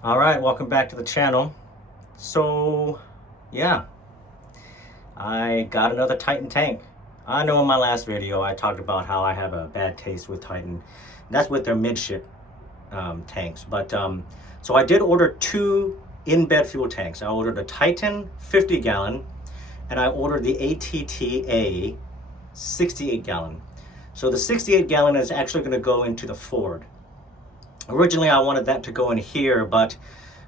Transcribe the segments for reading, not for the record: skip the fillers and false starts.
All right, welcome back to the channel. So, yeah, I got another Titan tank. I know in my last video I talked about how I have a bad taste with Titan. That's with their midship tanks. So I did order two in-bed fuel tanks. I ordered a Titan 50 gallon and I ordered the ATTA 68 gallon. So the 68 gallon is actually going to go into the Ford. Originally I wanted that to go in here, but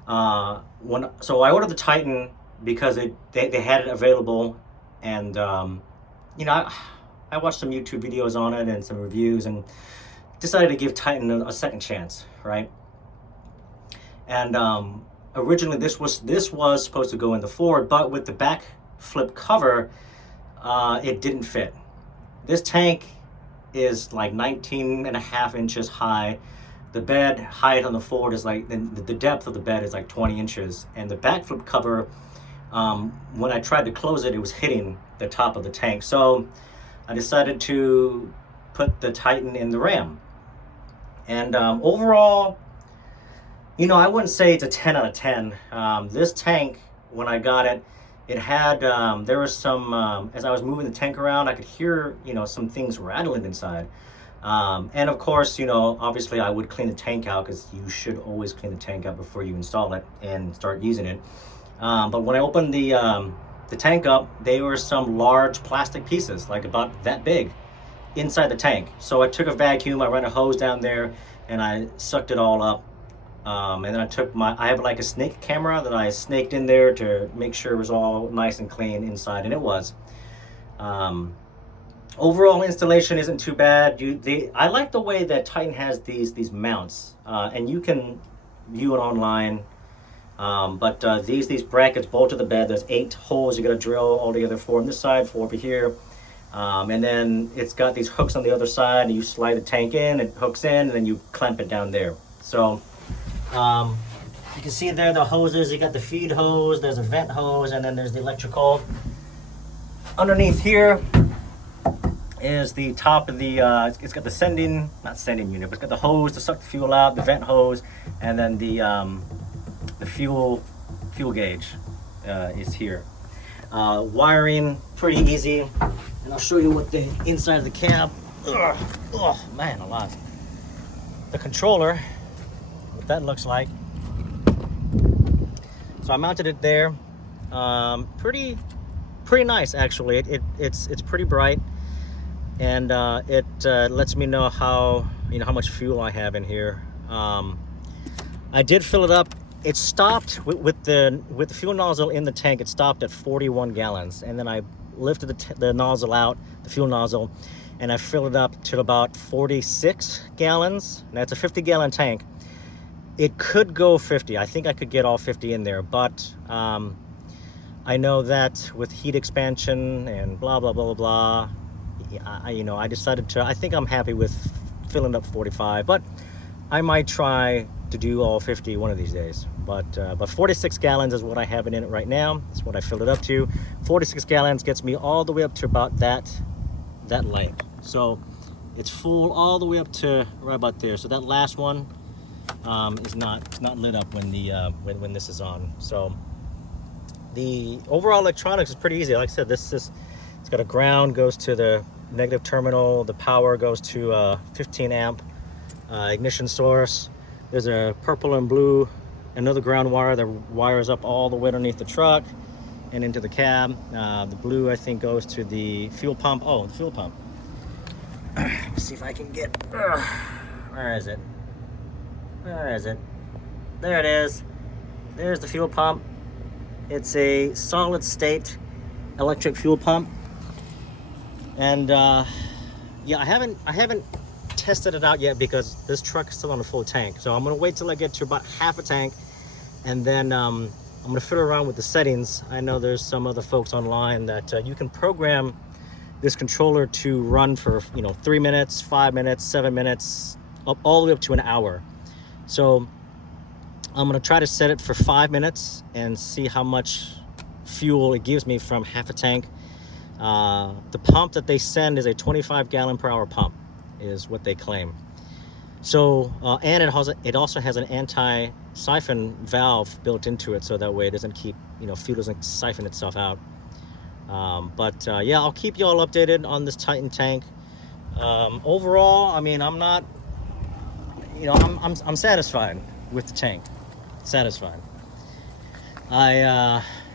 so I ordered the Titan because they had it available, and you know I watched some YouTube videos on it and some reviews, and decided to give Titan a second chance, right? And originally this was supposed to go in the Ford, but with the back flip cover, it didn't fit. This tank is like 19 and a half inches high. The bed height on the Ford is like, the depth of the bed is like 20 inches. And the backflip cover, when I tried to close it, it was hitting the top of the tank. So I decided to put the Titan in the Ram. And overall, I wouldn't say it's a 10 out of 10. This tank, when I got it, it had, there was some, as I was moving the tank around, I could hear, some things rattling inside. And of course, obviously I would clean the tank out, because you should always clean the tank out before you install it and start using it. But when I opened the tank up, there were some large plastic pieces, like about that big, inside the tank. So I took a vacuum, I ran a hose down there, and I sucked it all up. And then I have like a snake camera that I snaked in there to make sure it was all nice and clean inside, and it was. Overall installation isn't too bad. I like the way that Titan has these mounts, and you can view it online. But these brackets bolt to the bed. There's 8 holes you got to drill all together, 4 on this side, 4 over here. And then it's got these hooks on the other side, and you slide the tank in, it hooks in, and then you clamp it down there. So you can see there the hoses. You got the feed hose, there's a vent hose, and then there's the electrical. Underneath here is the top of the, it's got the not sending unit, but it's got the hose to suck the fuel out, the vent hose, and then the fuel gauge is here. Wiring, pretty easy, and I'll show you what the inside of the cab, oh man alive. The controller, what that looks like. So I mounted it there. Pretty nice actually. It's pretty bright, and it lets me know how much fuel I have in here. I did fill it up. It stopped with the fuel nozzle in the tank. It stopped at 41 gallons, and then I lifted the nozzle out, the fuel nozzle, and I filled it up to about 46 gallons. Now it's a 50-gallon tank. It could go 50. I think I could get all 50 in there, but I know that with heat expansion and blah blah blah blah blah, I decided to. I think I'm happy with filling up 45, but I might try to do all 50 one of these days. But 46 gallons is what I have in it right now. That's what I filled it up to. 46 gallons gets me all the way up to about that length. So it's full all the way up to right about there. So that last one is not lit up when when this is on. So the overall electronics is pretty easy. Like I said, it's got a ground, goes to the negative terminal. The power goes to 15 amp ignition source. There's a purple and blue, another ground wire that wires up all the way underneath the truck and into the cab. The blue, I think, goes to the fuel pump. Oh, the fuel pump. Let me see if I can get, where is it? Where is it? There it is. There's the fuel pump. It's a solid state electric fuel pump. And yeah, I haven't tested it out yet because this truck is still on a full tank. So I'm gonna wait till I get to about half a tank, and then I'm gonna fiddle around with the settings. I know there's some other folks online that you can program this controller to run for 3 minutes, 5 minutes, 7 minutes, all the way up to an hour. So I'm gonna try to set it for 5 minutes and see how much fuel it gives me from half a tank. The pump that they send is a 25 gallon per hour pump, is what they claim. So and it also has an anti-siphon valve built into it, so that way it doesn't keep, fuel doesn't siphon itself out. But yeah, I'll keep you all updated on this Titan tank. Overall, I mean, I'm not, I'm satisfied with the tank. Satisfied.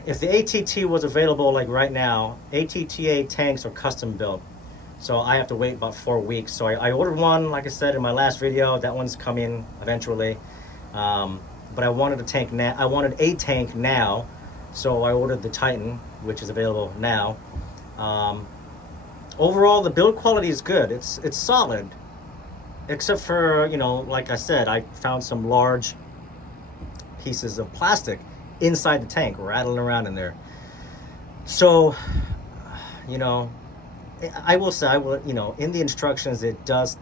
If the ATT was available like right now, ATTA tanks are custom built. So I have to wait about 4 weeks. So I ordered one, like I said in my last video. That one's coming eventually. But I wanted a tank now. I wanted a tank now, so I ordered the Titan, which is available now. Overall, the build quality is good. It's solid, except for, like I said, I found some large pieces of plastic inside the tank rattling around in there. So, I will say, in the instructions,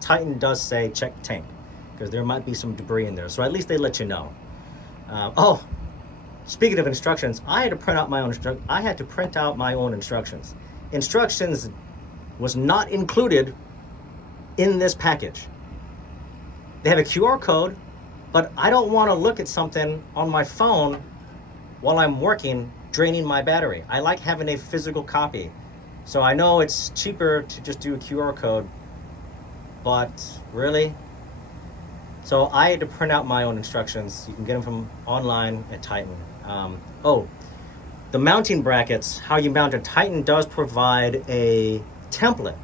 Titan does say check the tank, because there might be some debris in there. So at least they let you know. Oh, speaking of instructions, I had to print out my own instructions. Instructions was not included in this package. They have a QR code, but I don't want to look at something on my phone while I'm working, draining my battery. I like having a physical copy. So I know it's cheaper to just do a QR code, but really? So I had to print out my own instructions. You can get them from online at Titan. The mounting brackets, how you mount it. Titan does provide a template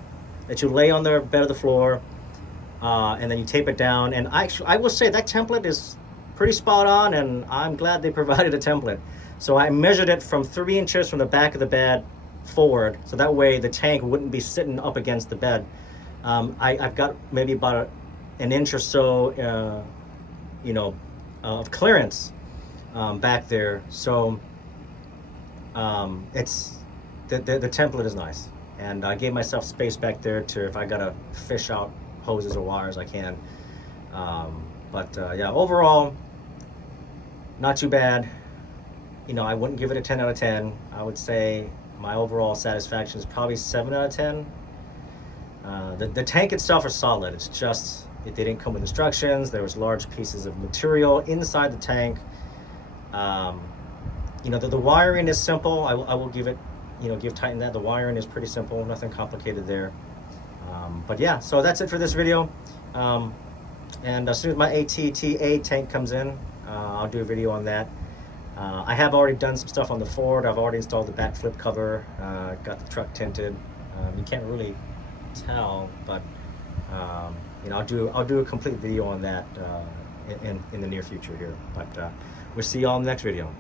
that you lay on the bed of the floor, and then you tape it down. And I will say that template is pretty spot on, and I'm glad they provided a template. So I measured it from 3 inches from the back of the bed forward, so that way the tank wouldn't be sitting up against the bed. I've got maybe about an inch or so, of clearance back there. So it's the template is nice, and I gave myself space back there to, if I gotta fish out hoses or wires, I can. Yeah, overall, not too bad. I wouldn't give it a 10 out of 10. I would say my overall satisfaction is probably 7 out of 10. The tank itself is solid. It's just they didn't come with instructions. There was large pieces of material inside the tank. The wiring is simple. I will give it, give Titan that. The wiring is pretty simple. Nothing complicated there. But yeah, so that's it for this video. And as soon as my ATTA tank comes in, I'll do a video on that. I have already done some stuff on the Ford. I've already installed the back flip cover, got the truck tinted. You can't really tell, but I'll do a complete video on that in the near future here. But we'll see y'all in the next video.